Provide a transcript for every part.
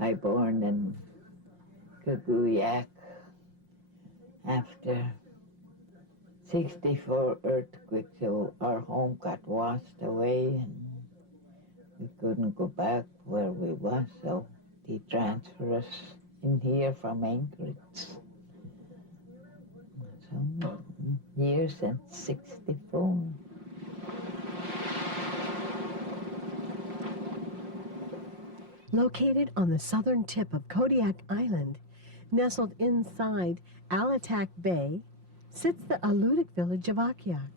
I born in Kaguyak after 64 earthquake, so our home got washed away and we couldn't go back where we was, so they transferred us in here from Anchorage. So years since 64. Located on the southern tip of Kodiak Island, nestled inside Alutiiq Bay, sits the Alutiiq village of Akhiok.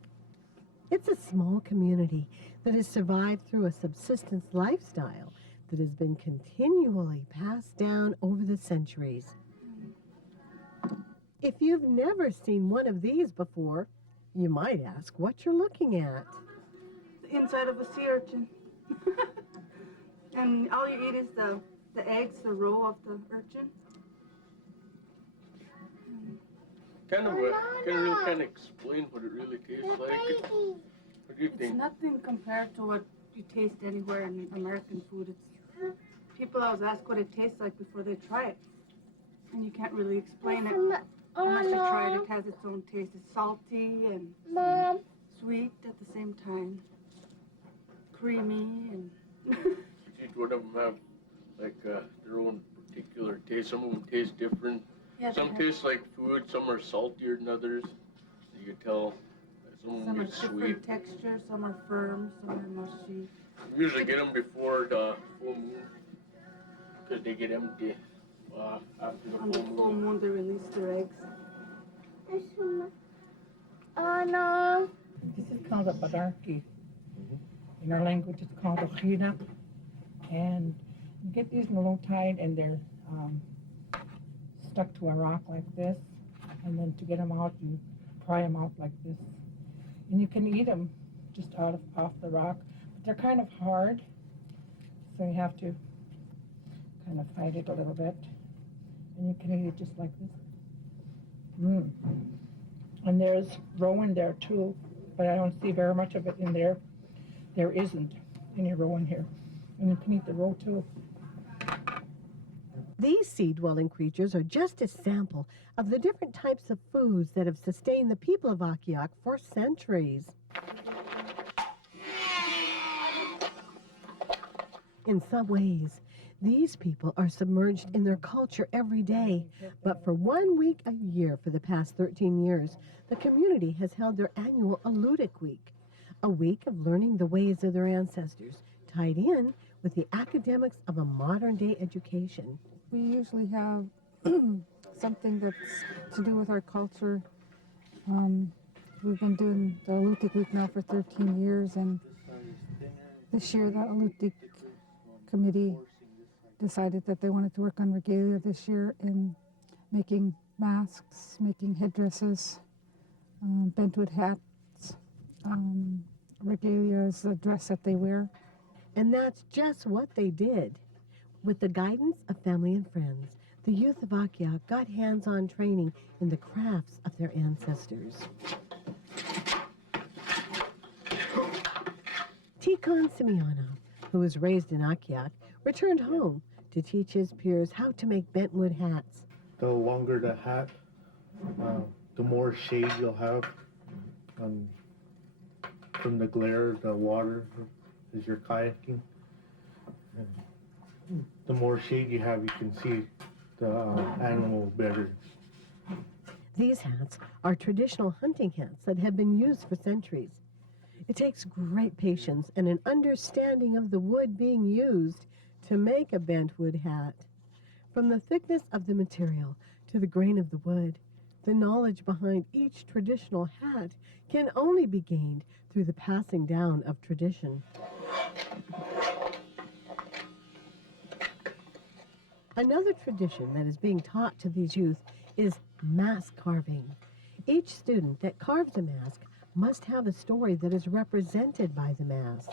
It's a small community that has survived through a subsistence lifestyle that has been continually passed down over the centuries. If you've never seen one of these before, you might ask what you're looking at. The inside of a sea urchin. And all you eat is the eggs, the roe of the urchin. Can you really explain what it really tastes like? What do you think? It's nothing compared to what you taste anywhere in American food. It's people always ask what it tastes like before they try it, and you can't really explain it unless you try it. It has its own taste. It's salty and sweet at the same time, creamy and. Each one of them have like their own particular taste. Some of them taste different. Yeah, some taste like food. Some are saltier than others. You can tell. Some are get different sweet. textures. Some are firm. Some are mushy. We usually get them before the full moon because they get empty after the On the full moon, they release their eggs. Oh no! This is called a badarki. In our language, it's called a khina. And you get these in the low tide, and they're stuck to a rock like this. And then to get them out, you pry them out like this. And you can eat them just off the rock. But they're kind of hard, so you have to kind of fight it a little bit. And you can eat it just like this. And there's roe in there too, but I don't see very much of it in there. There isn't any roe in here. And you can eat the roe too. These sea-dwelling creatures are just a sample of the different types of foods that have sustained the people of Akhiok for centuries. In some ways, these people are submerged in their culture every day, but for 1 week a year for the past 13 years, the community has held their annual Alutiiq Week, a week of learning the ways of their ancestors, tied in with the academics of a modern-day education. We usually have something that's to do with our culture. We've been doing the Alutiiq Week now for 13 years, and this year the Alutiiq Committee decided that they wanted to work on regalia this year in making masks, making headdresses, bentwood hats, regalia is the dress that they wear. And that's just what they did. With the guidance of family and friends, the youth of Akhiok got hands-on training in the crafts of their ancestors. Teacon Simeonoff, who was raised in Akhiok, returned home to teach his peers how to make bentwood hats. The longer the hat, the more shade you'll have from the glare, the water, as you're kayaking. And the more shade you have, you can see the animal better. These hats are traditional hunting hats that have been used for centuries. It takes great patience and an understanding of the wood being used to make a bentwood hat. From the thickness of the material to the grain of the wood, the knowledge behind each traditional hat can only be gained through the passing down of tradition. Another tradition that is being taught to these youth is mask carving. Each student that carves a mask must have a story that is represented by the mask.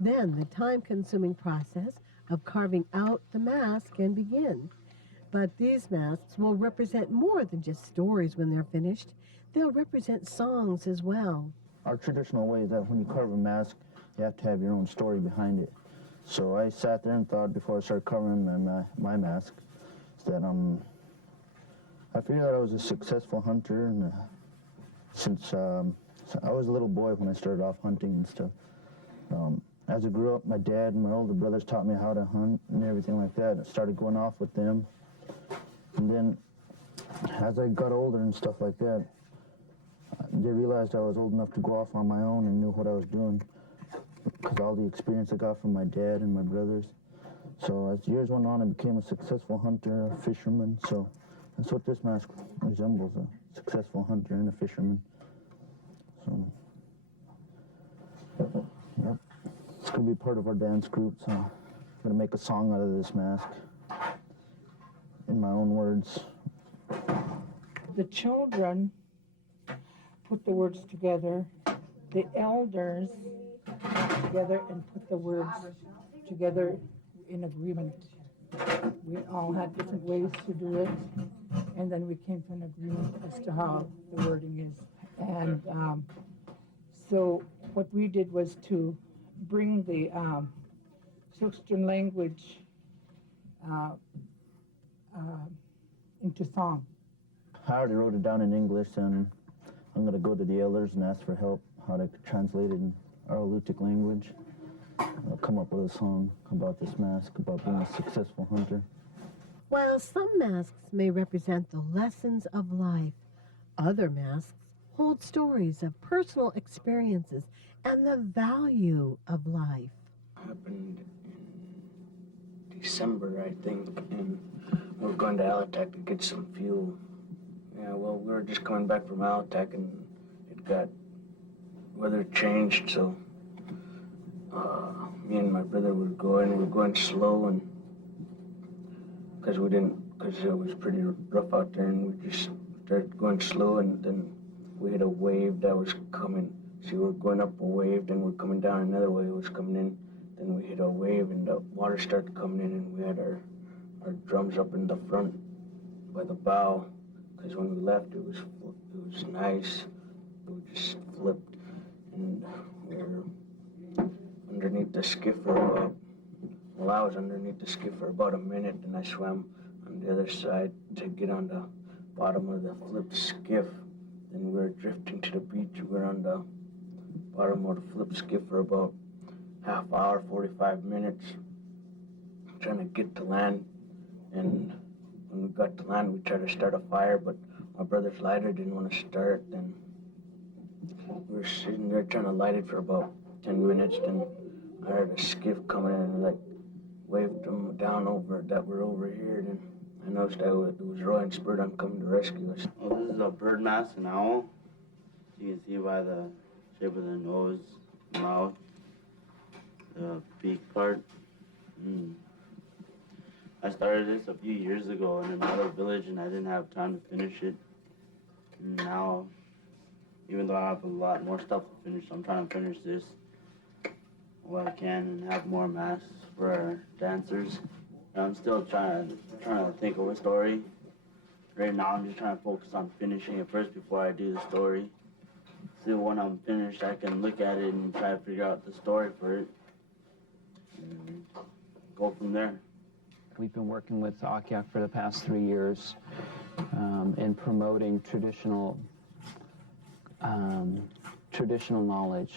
Then the time-consuming process of carving out the mask can begin. But these masks will represent more than just stories when they're finished. They'll represent songs as well. Our traditional way is that when you carve a mask, you have to have your own story behind it. So I sat there and thought before I started carving my mask that I figured that I was a successful hunter, and since I was a little boy when I started off hunting and stuff. As I grew up, my dad and my older brothers taught me how to hunt and everything like that. I started going off with them. And then as I got older and stuff like that, they realized I was old enough to go off on my own and knew what I was doing because all the experience I got from my dad and my brothers. So as years went on, I became a successful hunter, a fisherman. So that's what this mask resembles, a successful hunter and a fisherman. So, yep, it's going to be part of our dance group, so I'm going to make a song out of this mask in my own words. The children put the words together. The elders got together and put the words together in agreement. We all had different ways to do it, and then we came to an agreement as to how the wording is. And so what we did was to bring the Silkstone language into song. I already wrote it down in English, and I'm going to go to the elders and ask for help how to translate it in our Alutiiq language. I'll come up with a song about this mask, about being a successful hunter. While some masks may represent the lessons of life, other masks hold stories of personal experiences and the value of life. Happened in December, I think, and we were going to Alutiiq to get some fuel. Yeah, well, we were just coming back from Alutiiq, and weather changed, so me and my brother were going slow, and because it was pretty rough out there, and we just started going slow, and then we hit a wave that was coming. So we were going up a wave, then we're coming down another wave was coming in, then we hit a wave, and the water started coming in, and we had our drums up in the front by the bow, because when we left, it was nice. We just flipped, and we were underneath the skiff I was underneath the skiff for about a minute, and I swam on the other side to get on the bottom of the flipped skiff. Then we were drifting to the beach. We were on the bottom of the flipped skiff for about half hour, 45 minutes, trying to get to land. And when we got to land, we tried to start a fire, but my brother's lighter didn't want to start. Then we were sitting there trying to light it for about 10 minutes. Then I heard a skiff coming in and waved them down over that we're over here. And I noticed that it was Roy and Spurdon coming to rescue us. Well, this is a bird mask, an owl. You can see by the shape of the nose, mouth, the beak part. I started this a few years ago in another village, and I didn't have time to finish it. And now, even though I have a lot more stuff to finish, I'm trying to finish this while I can and have more masks for our dancers. And I'm still trying to think of a story. Right now, I'm just trying to focus on finishing it first before I do the story. So when I'm finished, I can look at it and try to figure out the story for it and go from there. We've been working with Akhiok for the past 3 years in promoting traditional knowledge.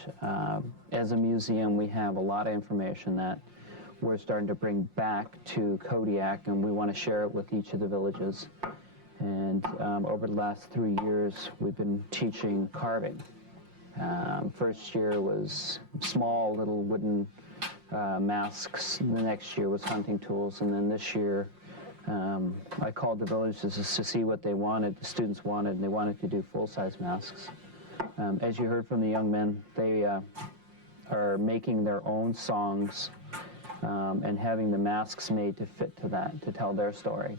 As a museum, we have a lot of information that we're starting to bring back to Kodiak, and we want to share it with each of the villages. And over the last 3 years, we've been teaching carving. First year was small little wooden masks. The next year was hunting tools, and then this year I called the villages to see what they wanted, the students wanted, and they wanted to do full-size masks. As you heard from the young men, they are making their own songs and having the masks made to fit to that, to tell their story.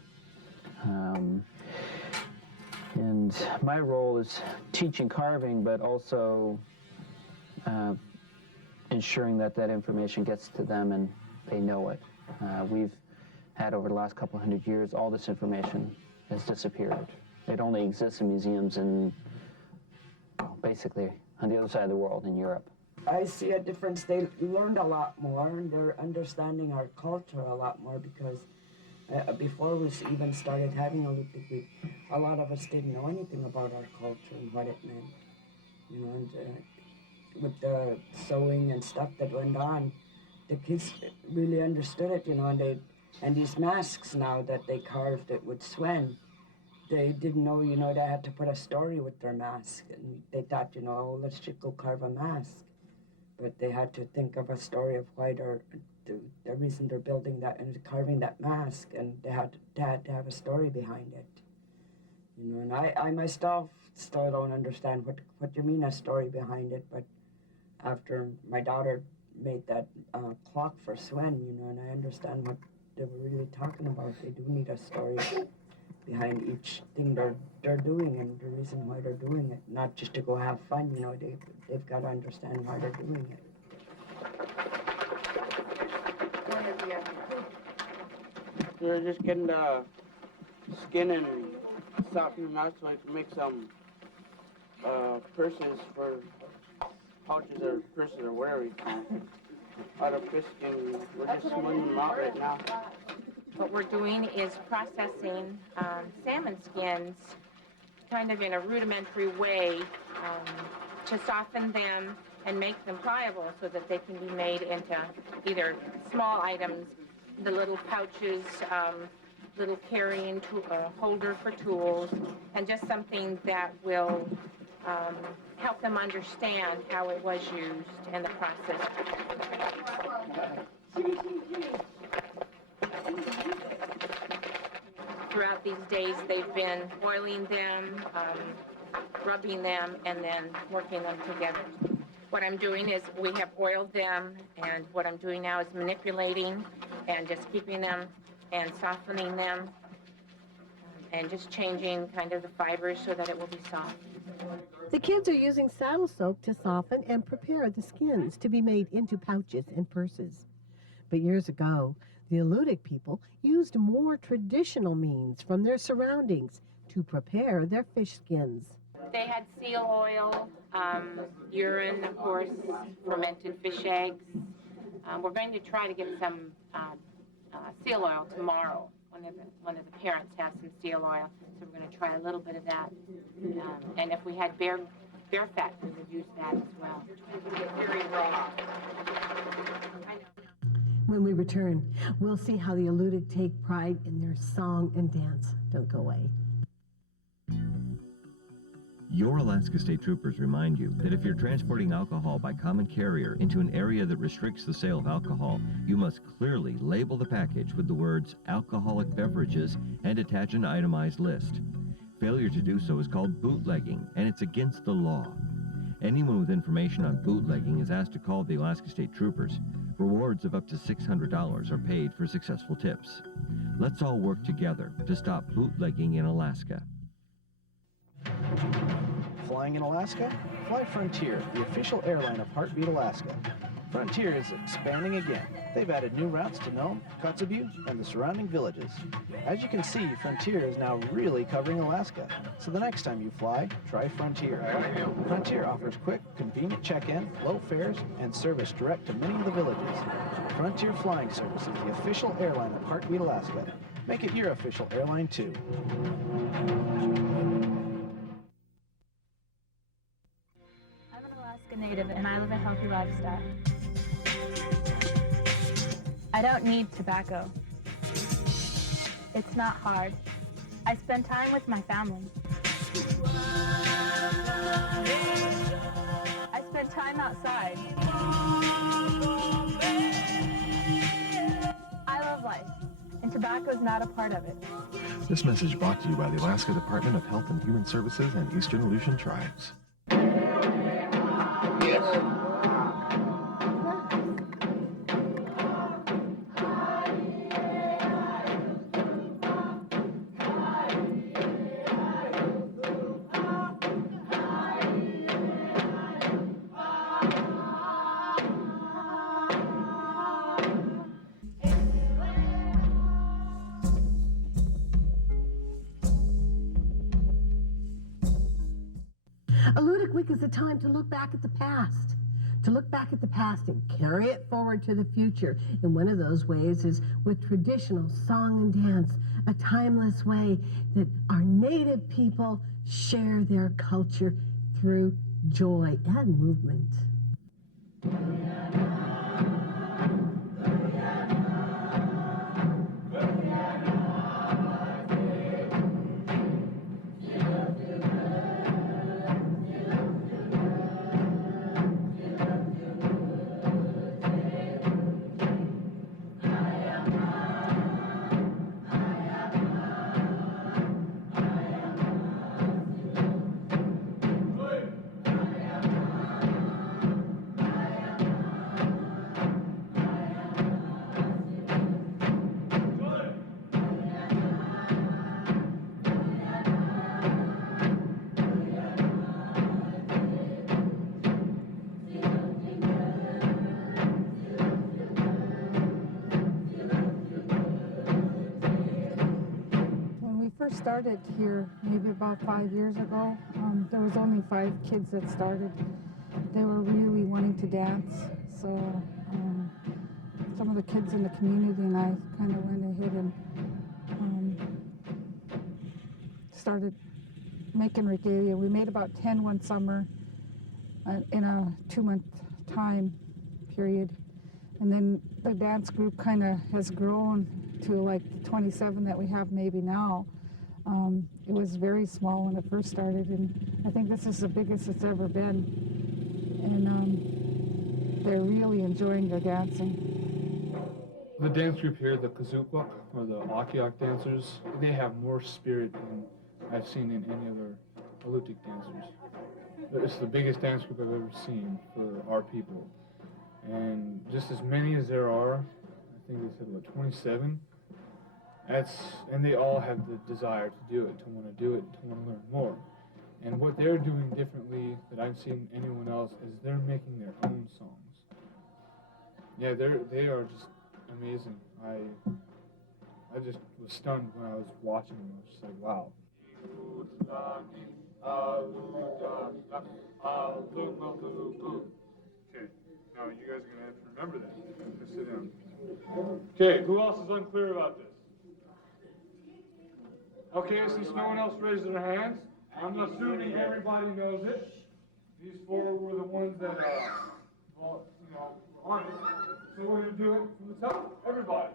And my role is teaching carving, but also ensuring that that information gets to them and they know it. We've had, over the last couple hundred years, all this information has disappeared. It only exists in museums in, basically, on the other side of the world, in Europe. I see a difference. They learned a lot more, and they're understanding our culture a lot more, because before we even started having Alutiiq Week, a lot of us didn't know anything about our culture and what it meant. You know, and with the sewing and stuff that went on, the kids really understood it, you know, and these masks now that they carved it with Sven, they didn't know, you know, they had to put a story with their mask, and they thought, you know, oh, let's just go carve a mask. But they had to think of a story of why the reason they're building that and carving that mask, and they had to have a story behind it. You know, and I myself still don't understand what you mean, a story behind it, but after my daughter made that clock for Sven, you know, and I understand what they were really talking about. They do need a story behind each thing they're doing and the reason why they're doing it, not just to go have fun, you know. They've got to understand why they're doing it. We're just getting the skin and softening out so I can make some purses for pouches or purses or whatever you call them. Out of fish skin, we're just smoothing them out right now. What we're doing is processing salmon skins kind of in a rudimentary way to soften them and make them pliable so that they can be made into either small items, the little pouches, little carrying holder for tools, and just something that will help them understand how it was used in the process. Throughout these days, they've been oiling them, rubbing them, and then working them together. What I'm doing is we have oiled them, and what I'm doing now is manipulating and just keeping them and softening them and just changing kind of the fibers so that it will be soft. The kids are using saddle soap to soften and prepare the skins to be made into pouches and purses. But years ago, the Alutiiq people used more traditional means from their surroundings to prepare their fish skins. They had seal oil, urine, of course, fermented fish eggs. We're going to try to get some seal oil tomorrow. One of the parents has some seal oil, so we're going to try a little bit of that. And if we had bear fat, we would use that as well. Very raw. When we return, we'll see how the Alutiiq take pride in their song and dance. Don't go away. Your Alaska State Troopers remind you that if you're transporting alcohol by common carrier into an area that restricts the sale of alcohol, you must clearly label the package with the words alcoholic beverages and attach an itemized list. Failure to do so is called bootlegging, and it's against the law. Anyone with information on bootlegging is asked to call the Alaska State Troopers. Rewards of up to $600 are paid for successful tips. Let's all work together to stop bootlegging in Alaska. Flying in Alaska? Fly Frontier, the official airline of Heartbeat Alaska. Frontier is expanding again. They've added new routes to Nome, Kotzebue, and the surrounding villages. As you can see, Frontier is now really covering Alaska. So the next time you fly, try Frontier. Frontier offers quick, convenient check-in, low fares, and service direct to many of the villages. Frontier Flying Service is the official airline of Heartbeat Alaska. Make it your official airline too. I'm an Alaska native and I live a healthy lifestyle. I don't need tobacco. It's not hard. I spend time with my family. I spend time outside. I love life, and tobacco is not a part of it. This message brought to you by the Alaska Department of Health and Human Services and Eastern Aleutian Tribes. Alutiiq Week is a time to look back at the past. To look back at the past and carry it forward to the future. And one of those ways is with traditional song and dance, a timeless way that our native people share their culture through joy and movement. Started here maybe about 5 years ago. There was only 5 kids that started. They were really wanting to dance, so some of the kids in the community and I kind of went ahead and started making regalia. We made about 10 one summer in a 2-month time period, and then the dance group kind of has grown to like the 27 that we have maybe now. It was very small when it first started, and I think this is the biggest it's ever been. And they're really enjoying their dancing. The dance group here, the Kazukwa, or the Akhiok dancers, they have more spirit than I've seen in any other Alutiiq dancers. It's the biggest dance group I've ever seen for our people. And just as many as there are, I think they said, what, 27? And they all have the desire to do it, to want to do it, to want to learn more. And what they're doing differently that I've seen anyone else is they're making their own songs. Yeah, they are just amazing. I just was stunned when I was watching them. I was just like, wow. Okay, now you guys are going to have to remember that. Just sit down. Okay, who else is unclear about this? Okay, since no one else raised their hands, I'm assuming everybody knows it. These 4 were the ones that, were honest. So we're going to do it from the top, everybody.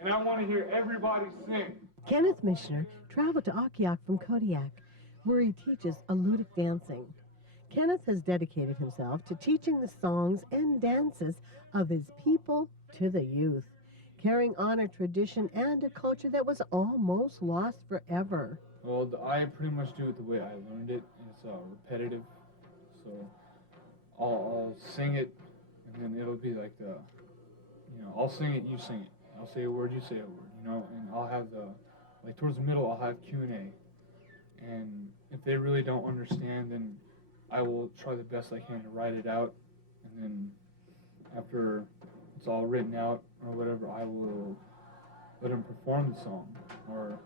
And I want to hear everybody sing. Kenneth Michener traveled to Akhiok from Kodiak, where he teaches Alutiiq dancing. Kenneth has dedicated himself to teaching the songs and dances of his people to the youth, carrying on a tradition and a culture that was almost lost forever. Well, I pretty much do it the way I learned it. It's repetitive, so I'll sing it, and then it'll be like the I'll sing it, you sing it. I'll say a word, you say a word, and I'll have like towards the middle, I'll have Q&A. And if they really don't understand, then I will try the best I can to write it out. And then after it's all written out or whatever, I will let them perform the song or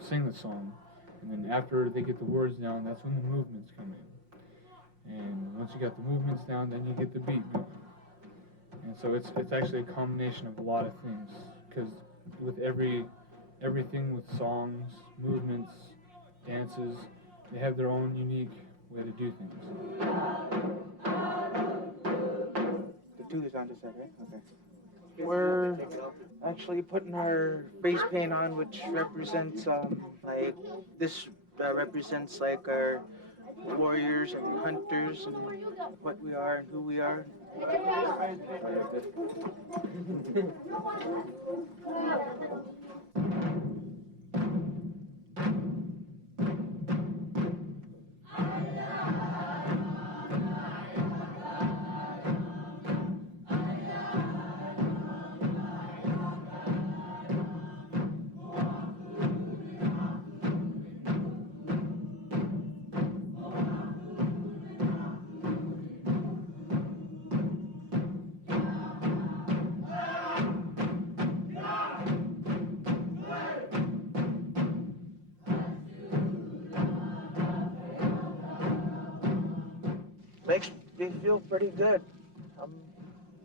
sing the song. And then after they get the words down, that's when the movements come in. And once you got the movements down, then you get the beat going. And so it's actually a combination of a lot of things, because with everything with songs, movements, dances, they have their own unique way to do things. The two is on this side, right? Okay. We're actually putting our face paint on, which represents represents like our warriors and hunters and what we are and who we are. Makes me feel pretty good. I'm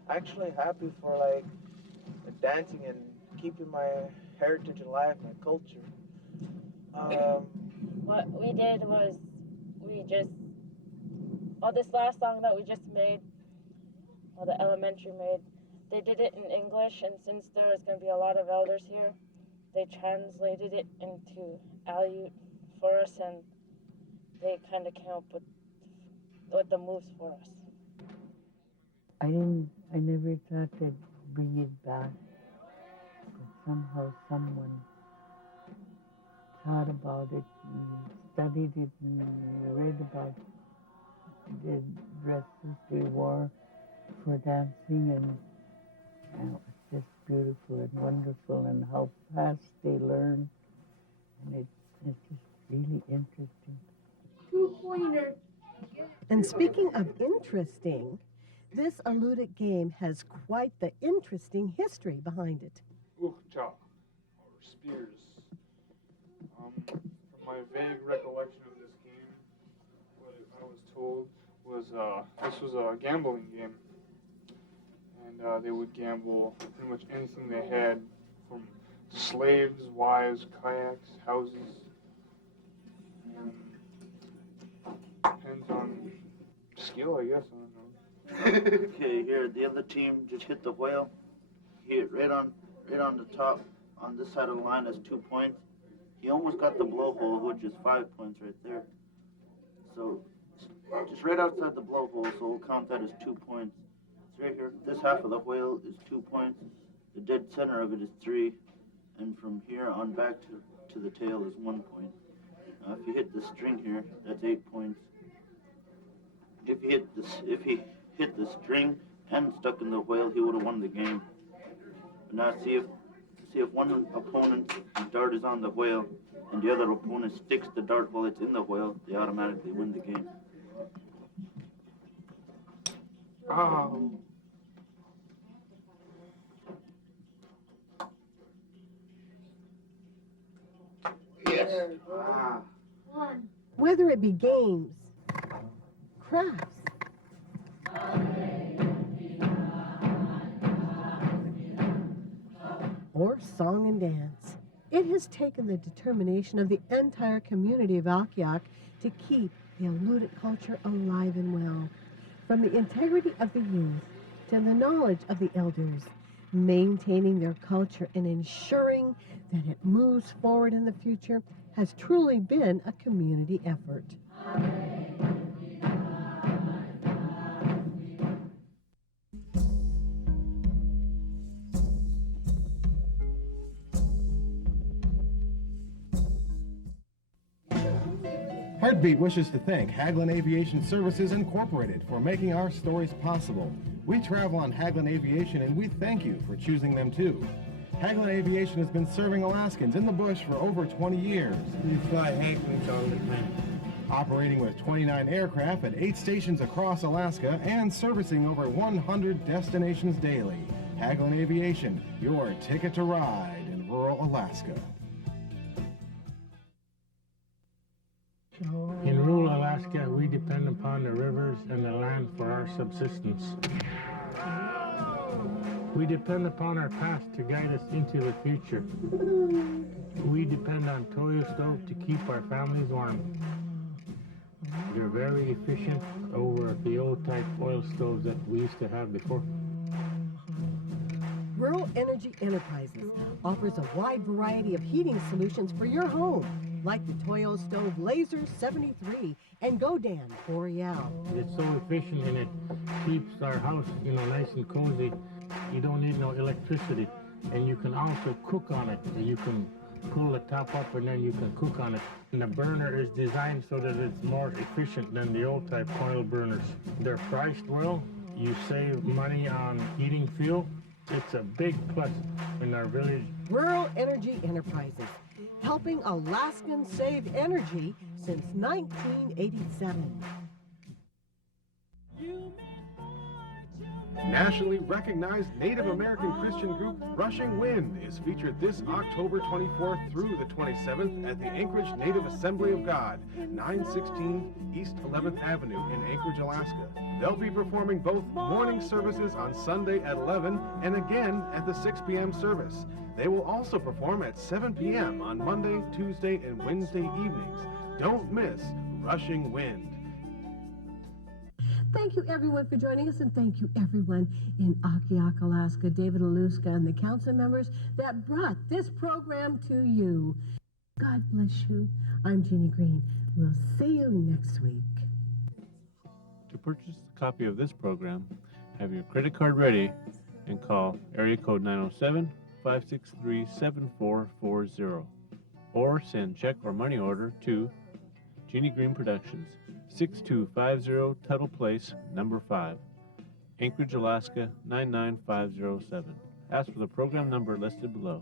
actually happy for like dancing and keeping my heritage alive, my culture. What we did was this last song that we just made, or the elementary made, they did it in English, and since there was going to be a lot of elders here, they translated it into Alutiiq for us, and they kind of came up with the moves for us. I never thought they'd bring it back, but somehow someone thought about it and studied it and read about the dresses they wore for dancing, and it's just beautiful and wonderful, and how fast they learn, and it's just really interesting. 2-pointer. And speaking of interesting, this Alutiiq game has quite the interesting history behind it. Ukcha, or spears. From my vague recollection of this game, what I was told was this was a gambling game. And they would gamble pretty much anything they had, from slaves, wives, kayaks, houses. Depends on skill, I guess. I don't know. Okay, here the other team just hit the whale. Hit right on the top on this side of the line. That's 2 points. He almost got the blowhole, which is 5 points right there. So just right outside the blowhole, so we'll count that as 2 points. It's right here. This half of the whale is 2 points. The dead center of it is 3, and from here on back to the tail is 1 point. If you hit the string here, that's 8 points. If he hit the string and stuck in the whale, he would have won the game. But now see if one opponent's dart is on the whale and the other opponent sticks the dart while it's in the whale, they automatically win the game. Oh. Yes. Whether it be games, crafts, or song and dance, it has taken the determination of the entire community of Akhiok to keep the Alutiiq culture alive and well. From the integrity of the youth to the knowledge of the elders, maintaining their culture and ensuring that it moves forward in the future has truly been a community effort. Head Heartbeat wishes to thank Hagelin Aviation Services Incorporated for making our stories possible. We travel on Hagelin Aviation and we thank you for choosing them too. Hagelin Aviation has been serving Alaskans in the bush for over 20 years. We fly Hagelins all the time. Operating with 29 aircraft at 8 stations across Alaska and servicing over 100 destinations daily. Hagelin Aviation, your ticket to ride in rural Alaska. In rural Alaska, we depend upon the rivers and the land for our subsistence. We depend upon our past to guide us into the future. We depend on toyo stove to keep our families warm. They're very efficient over the old type oil stoves that we used to have before. Rural Energy Enterprises offers a wide variety of heating solutions for your home, like the Toyo Stove Laser 73 and Godan Boreal. It's so efficient and it keeps our house, nice and cozy. You don't need no electricity, and you can also cook on it. You can pull the top up and then you can cook on it. And the burner is designed so that it's more efficient than the old type oil burners. They're priced well. You save money on heating fuel. It's a big plus in our village. Rural Energy Enterprises, helping Alaskans save energy since 1987. Nationally recognized Native American Christian group Rushing Wind is featured this October 24th through the 27th at the Anchorage Native Assembly of God, 916 East 11th Avenue in Anchorage, Alaska. They'll be performing both morning services on Sunday at 11 and again at the 6 p.m. service. They will also perform at 7 p.m. on Monday, Tuesday, and Wednesday evenings. Don't miss Rushing Wind. Thank you, everyone, for joining us, and thank you, everyone in Akhiok, Alaska, David Eluska, and the council members that brought this program to you. God bless you. I'm Jeannie Green. We'll see you next week. To purchase a copy of this program, have your credit card ready and call area code 907-563-7440 or send check or money order to Jeannie Green Productions, 6250 Tuttle Place, number 5, Anchorage, Alaska 99507. Ask for the program number listed below.